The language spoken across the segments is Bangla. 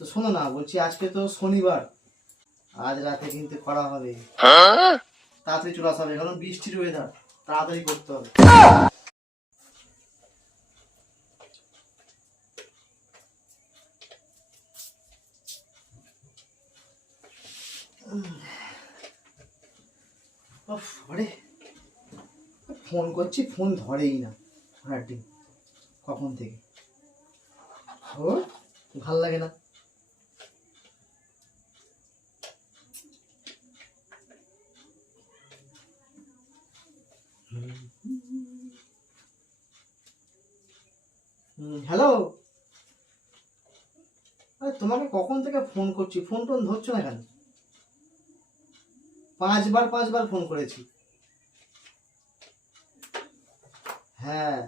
তো শোনো না, বলছি আজকে তো শনিবার, আজ রাতে কিন্তু করা হবে। তাড়াতাড়ি চলে আসা হবে, কারণ বৃষ্টির ওয়েদার, তাড়াতাড়ি করতে হবে। আরে ফোন করছি, ফোন ধরেই না ঘোড়াটি কখন থেকে। ও ভাল লাগে না। হ্যালো, আরে তোমাকে কখন থেকে ফোন করছি, ফোন টোন ধরছো না কেন? পাঁচবার ফোন করেছি। হ্যাঁ,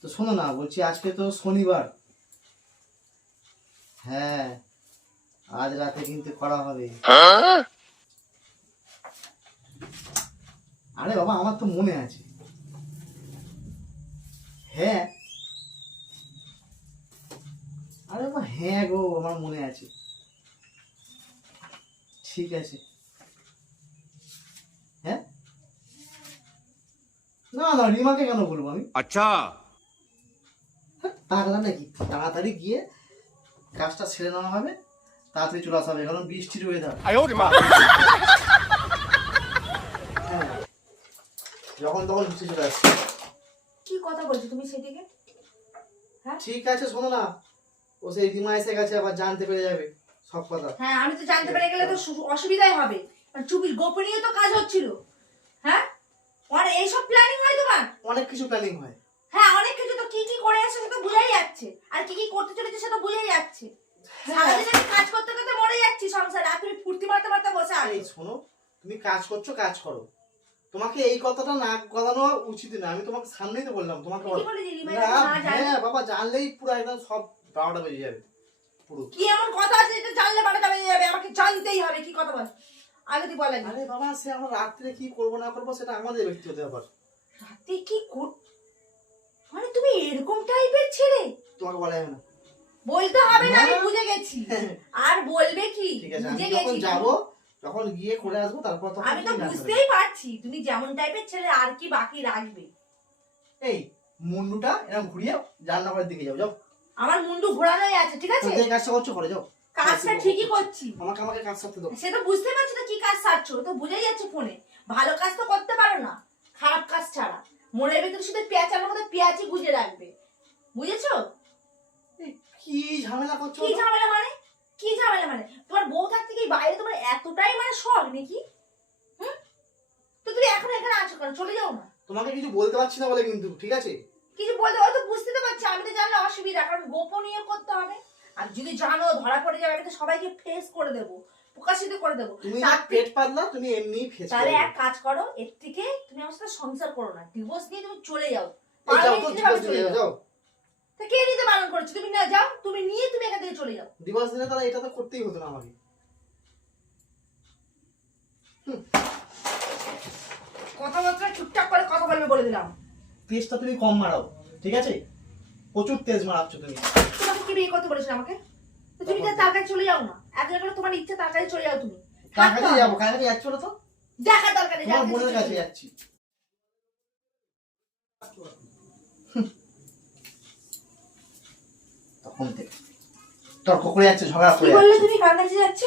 তো শোনো না, বলছি আজকে তো শনিবার। হ্যাঁ, আজ রাতে কিন্তু করা হবে। আরে বাবা, আমার তো মনে আছে। হ্যাঁ, আরে বাবা, হ্যাঁ গো, আমার মনে আছে। ঠিক আছে। হ্যাঁ, না না, রিমাকে কেন বলবো আমি? अच्छा। পাগলা নাকি? তাড়াতাড়ি গিয়ে কাজটা ছেড়ে নেওয়া হবে, তাড়াতাড়ি চলে আসা হবে, কারণ বৃষ্টির ওয়েদার। হ্যাঁ, যখন তখন বৃষ্টি চলে আসছে। কি কথা বলছো তুমি সেদিকে? হ্যাঁ ঠিক আছে, শোনো না, ও সেই রিমা এসে গেছে, আবার জানতে পেরে যাবে সব কথা। হ্যাঁ, আমি তো জানতে পেরে গেলে তো অসুবিধাই হবে। চুপি গোপনীয় তো কাজ হচ্ছিল। হ্যাঁ, আর এইসব প্ল্যানিং হয় তোমার? অনেক কিছু প্ল্যানিং হয়। হ্যাঁ, অনেক কিছু তো কি কি করে আসছে সেটা বোঝাই যাচ্ছে, আর কি কি করতে চলেছে সেটা বোঝাই যাচ্ছে। সারাদিন আমি কাজ করতে করতে মরে যাচ্ছি সংসারে, আর তুমি ফুর্তি মারতে মারতে বসে এই আছো। শোনো, তুমি কাজ করছো, কাজ করো। তোমাকে এই কথাটা না গলানো উচিত না, আমি তোমাকে সামনেই তো বললাম তোমাকে। কি বলেছি রিমা না, না জানে? হ্যাঁ বাবা, জানলেই পুরো একদম সব 12টা বেজে যাবে পুরো। কি এমন কথা আছে যেটা জানলে বারোটা বেজে যাবে? আমাকে জানতেই হবে কি কথা বল, আগে তুই বল। আরে বাবা, সে আমরা রাত্রে কি করবো না করবো সেটা আমাদের ব্যক্তিগত ব্যাপার। রাতে কি মানে তুমি এরকম টাইপের ছেলে? তোমাকে বলা যাবে না। বলতে হবে না, আমি না। বুঝে গেছি। আর বলবে কি? ঠিক আছে, আমি বুঝে যখন গেছি। যাবো, যখন গিয়ে করে আসবো, তারপর তখন আমি তো তুমি না বুঝতেই পারছি তুমি যেমন টাইপের ছেলে, আর কি বাকি রাখবে? করবে। এই মুন্ডুটা এরকম ঘুরিয়ে রান্নাঘরের দিকে যাও, যাও। আমার মুন্ডু ঘোরানোই আছে, ঠিক আছে? তুমি যে কাজটা করছো করে যাও। কাজটা ঠিকই করছি। আমাকে আমাকে কাজ করতে দাও। সে তো বুঝতে পারছি তো কি কাজ সারছো, তো বুঝেই যাচ্ছে ফোনে। ভালো কাজ তো করতে পারো না, খারাপ কাজ ছাড়া। মনের ভিতরে শুধু পেঁয়াজের মধ্যে পেঁয়াজই গুজে রাখবে, বুঝেছো? এই, কি ঝামেলা করছো? কি ঝামেলা মানে? কি ঝামেলা মানে? তোমার বউ থাকতে কি বাইরে তোমার এতটাই মানে শখ নাকি? হুম, তো তুমি এখন এখানে আছো কেন? চলে যাও না। তোমাকে কিছু বলতে পারছি না বলে কিন্তু, ঠিক আছে? কিছু বলতে হয়তো বুঝতে তো পারছি, আমি তো জানলে অসুবিধা, কারণ গোপনীয় করতে হবে। আর যদি জানো ধরা পড়ে যাবে, আমি তো সবাইকে ফেস করে দেবো, প্রকাশিত করে দেবো। তুমি না পেট পাতলা, তুমি এমনি ফেস তাহলে করো। এক কাজ করো, এর থেকে তুমি আমার সাথে সংসার করো না, ডিভোর্স নিয়ে তুমি চলে যাও। এই যাও তো, Permanently ডিভোর্স চলে দিয়ে যাও। যাও। তা কে নিতে বারণ করছো? তুমি না যাও, তুমি নিয়ে তুমি এখান থেকে চলে যাও। ডিভোর্স দিলে তাহলে এটা তো করতেই হতো না আমাকে। কথাবার্তা চুপচাপ করে কথা বলবে বলে দিলাম। তেজটা তুমি কম মারাও, ঠিক আছে? প্রচুর তেজ মারাচ্ছ তুমি। তোমাকে কি বিয়ে করতে বলেছিল আমাকে? তো তুমি তার কাছে চলে যাও না, এত করে তোমার ইচ্ছা, তার কাছে চলে যাও তুমি। কার কাছে যাবো? কার কাছে যাচ্ছ না তো? দেখা দরকার নেই, তোমার যার বোনের কাছে কাছে চলে যাও। যাচ্ছি। তখন থেকে তর্ক করে যাচ্ছে, ঝগড়া কি করে বললে যাচ্ছে। তুমি? কার কাছে যাচ্ছে?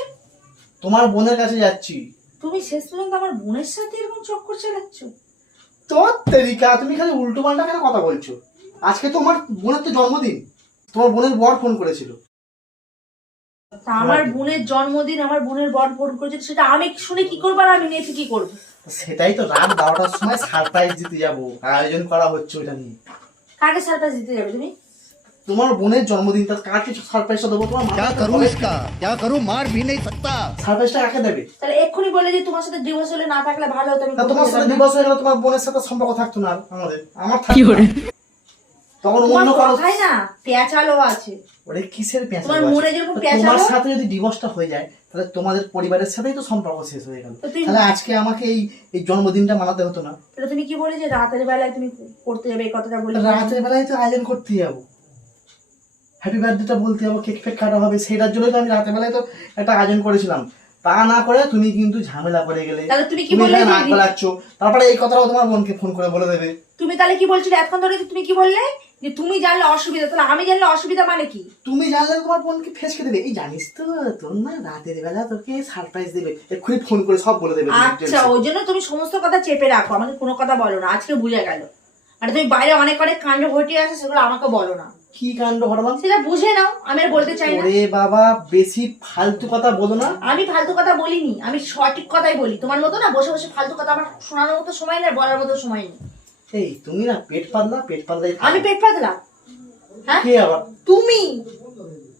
তোমার বোনের কাছে যাচ্ছি। তুমি শেষ পর্যন্ত আমার বোনের সাথে এরকম চক্কর চালাচ্ছ? তোর তেরিকা, তুমি খালি উল্টো পাল্টা কেন কথা বলছো? আজকে তোমার বোনের তো জন্মদিন, তোমার বোনের বর ফোন করেছিল। তা আমার বোনের জন্মদিন, আমার বোনের বর ফোন করেছে, সেটা আমি শুনে কি করবো, আর আমি নেতে কি করবো? সেটাই তো, রাত 12টার সময় সারপ্রাইজ দিতে যাবো, আয়োজন করা হচ্ছে ওইটা নিয়ে। কাকে সারপ্রাইজ দিতে যাবে তুমি? তোমার বোনের জন্মদিনটা, কার কিছু সারপ্রাইজটা দেবো? তোমার क्या करूं इसका, क्या करूं, मार भी नहीं सकता। সারপ্রাইজটা কাকে দেবে? তাহলে এক্ষুনি বলে যে তোমার সাথে ডিভোর্স হলে না থাকলে ভালো হতো, আমি তা তোমার করতে সাথে যেতাম না। ডিভোর্স হয়ে গেলে তোমার বোনের সাথে সম্পর্ক থাকতো না আর আমাদের, আমার থাকতো না। তখন তোমার অন্য কারো। কথাই না পেঁচালো আছে। ওরে কিসের পেঁচালো তোমার আছে? মনে যেরকম তো পেঁচালো। তোমার সাথে যদি ডিভোর্সটা হয়ে যায়, তাহলে তোমাদের পরিবারের সাথেই তো সম্পর্ক শেষ হয়ে গেল। তো তুই- তাহলে আজকে আমাকে এই এই জন্মদিনটা মানাতে হতো না। তাহলে তুমি কি বলে যে রাতের বেলায় তুমি করতে যাবে, এই কথাটা বলে? রাতের বেলায় তো আয়োজন করতে যাবো। হ্যাপি বার্থডেটা বলতে হবে, কেক ফেক কাটা হবে, সেটার জন্যই তো আমি রাতের বেলায় তো একটা আয়োজন করেছিলাম। তা না করে তুমি কিন্তু ঝামেলা করে গেলে, তাহলে তুমি কি তুমি বললে এখানে নাক গলাচ্ছ, তারপরে এই কথাটাও তোমার বোনকে ফোন করে বলে দেবে। তুমি তাহলে কি বলছিলে এতক্ষণ ধরে? তুমি কি বললে যে তুমি জানলে অসুবিধা, তাহলে আমি জানলে অসুবিধা মানে কি? তুমি জানলে তোমার বোনকে ফেসকে দেবে। এই জানিস তো তোর না রাতের বেলা তোকে সারপ্রাইজ দেবে, এক্ষুনি ফোন করে সব বলে দেবে। আচ্ছা, ওই জন্য তুমি সমস্ত কথা চেপে রাখো, আমাকে কোনো কথা বলো না। আজকে বুঝে গেল, মানে তুমি বাইরে অনেক অনেক কাণ্ড ঘটিয়ে আছে, সেগুলো আমাকে বলো না। কি কাণ্ড ঘটালাম সেটা বুঝে নাও, আমি আর বলতে চাই না। ওরে বাবা, বেশি ফালতু কথা বলো না। আমি ফালতু কথা বলিনি, আমি সঠিক কথাই বলি। তোমার মতো না বসে বসে ফালতু কথা আমার শোনানোর মতো সময় নেই, বলার মতো সময় নেই। এই তুমি না পেট পাতলাই আমি পেট পাতলা? হ্যাঁ, কে আবার? তুমি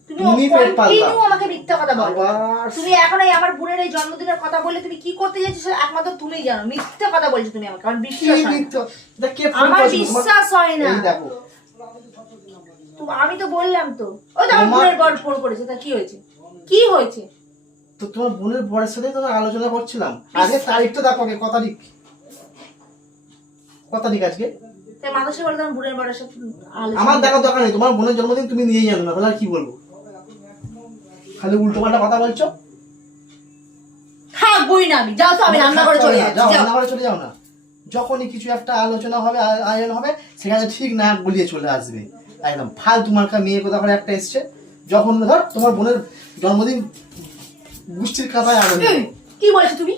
তুমি পেট পাতলা। continue আমাকে মিথ্যা কথা বলো। আবার তুমি এখন এই আমার বোনের এই জন্মদিনের কথা বললে তুমি কি করতে যাচ্ছ সেটা একমাত্র তুমিই জানো। মিথ্যা কথা বলছো তুমি আমাকে, আমার কি বিশ্বাস হয় না। মিথ্যা? এটা কে ফোন আমার করেছিল? বিশ্বাস হয় না। এই দেখো, আমি তো বললাম তো, ওই তো আমার তোমার- বোনের বর ফোন করেছে, তা কি হয়েছে? কি হয়েছে? তো তোমার বোনের বরের সাথে তো আমরা আলোচনা করছিলাম। আগে তারিখটা দেখো, কে কত তারিখ, কত তারিখ আজকে? তাই মানুষের বলতে আমার বোনের বরের সাথে আমার দেখার দরকার নেই, তোমার বোনের জন্মদিন তুমি নিয়েই জানো না, তাহলে আর কি বলবো? খালি উল্টো পাল্টা কথা বলছো। থাকবোই না আমি। যাও তো, আমি রান্না করে চলে যাও, যাচ্ছি। রান্না করে চলে যাও না। যখনই কিছু একটা আলোচনা হবে, আয়োজন হবে, সেখানে ঠিক না গুলিয়ে চলে আসবে। একদম ফালতু মার্কা মেয়ে কোথা করে একটা এসছে, যখন ধর তোমার বোনের জন্মদিন গোষ্ঠীর খাতায় আনন্দ। কি বলছো তুমি?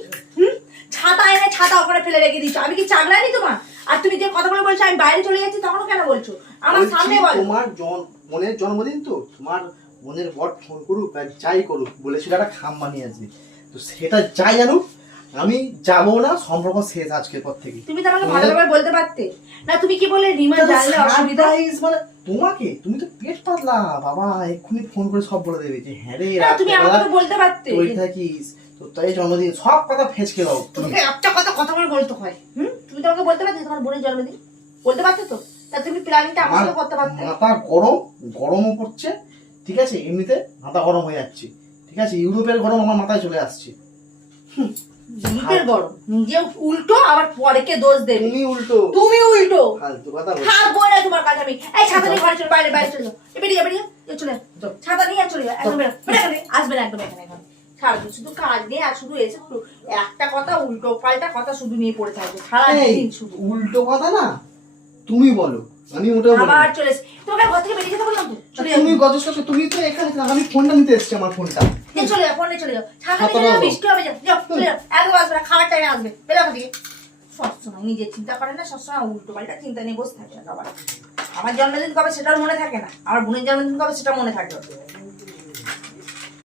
ছাতা এনে ছাতা ওখানে ফেলে রেখে দিচ্ছ। আমি কি চাগলাইনি তোমার? আর তুমি যে কথাগুলো বলছো আমি বাইরে চলে যাচ্ছি, তখনও কেন বলছো? আমার সামনে বলো। তোমার বোনের জন্মদিন তো, তোমার বোনের বর ফোন করুক আর যাই করুক, বলেছিল একটা খাম্বা নিয়ে আসবে, তো সেটা যাই জানুক, আমি যাবো না, সম্পর্ক শেষ আজকের পর থেকে। তুমি তো আমাকে ভালোভাবে বলতে পারতে না। তুমি কি বলে রিমা জানলে অসুবিধা? Surprise মানে তোমাকে, তুমি তো পেট পাতলা বাবা, এক্ষুনি ফোন করে সব বলে দেবে যে হ্যাঁ রে না, তুমি আমাকে তো বলতে পারতে। তুই থাকিস, তো তাই জন্মদিন সব কথা ফেঁচকে দাও তুমি। তোমাকে একটা কথা করে বলতে হয়। তুমি তো আমাকে বলতে পারতে তোমার বোনের জন্মদিন, বলতে পারতে তো। তা তুমি প্ল্যানিংটা আমার সাথে করতে পারতে। মাথা গরমও পড়ছে, ঠিক আছে, এমনিতে মাথা গরম হয়ে যাচ্ছে, ঠিক আছে, ইউরোপের গরম আমার মাথায় চলে আসছে। নিজের গরম নিজে উল্টো, আবার পরেকে দোষ দেবে। তুমি উল্টো ফালতু কথা বলছো। থাকবো না তোমার কাছে আমি। এই ছাতা নিয়ে ঘরে চলে, বাইরে বাইরে চলে যাও। বেরিয়ে চলে যাও। ছাতা নিয়ে চলে যাও, একদম বেরো এখানে, আসবে না একদম এখানে। সারাদিন শুধু কাজ নিয়ে, আর শুধু এসে একটা কথা উল্টো পাল্টা কথা শুধু নিয়ে পড়ে থাকবে সারাদিন শুধু। উল্টো কথা না তুমি বলো, আমি ওটা বলবো। আবার চলে এসে তোমাকে ঘর থেকে বেরিয়ে যেতে বললাম তো, চলে যাও। তুমি গজেশ করছো, তুমি তো এখানে ছিলা, আমি ফোনটা নিতে এসেছি, আমার ফোনটা। চলে যাও, ফোনে চলে যাও। ছাতা নিয়ে চলে যাও, বৃষ্টি হবে, যাও যাও, চলে যাও। একদম আসবে না, খাবার টাইমে আসবে, বেরো ওখান থেকে। সবসময় নিজের চিন্তা করে না, সবসময় উল্টো পাল্টা চিন্তা নিয়ে বসে থাকে। আবার আমার জন্মদিন কবে সেটাও মনে থাকে না, আমার বোনের জন্মদিন কবে সেটা মনে থাকে।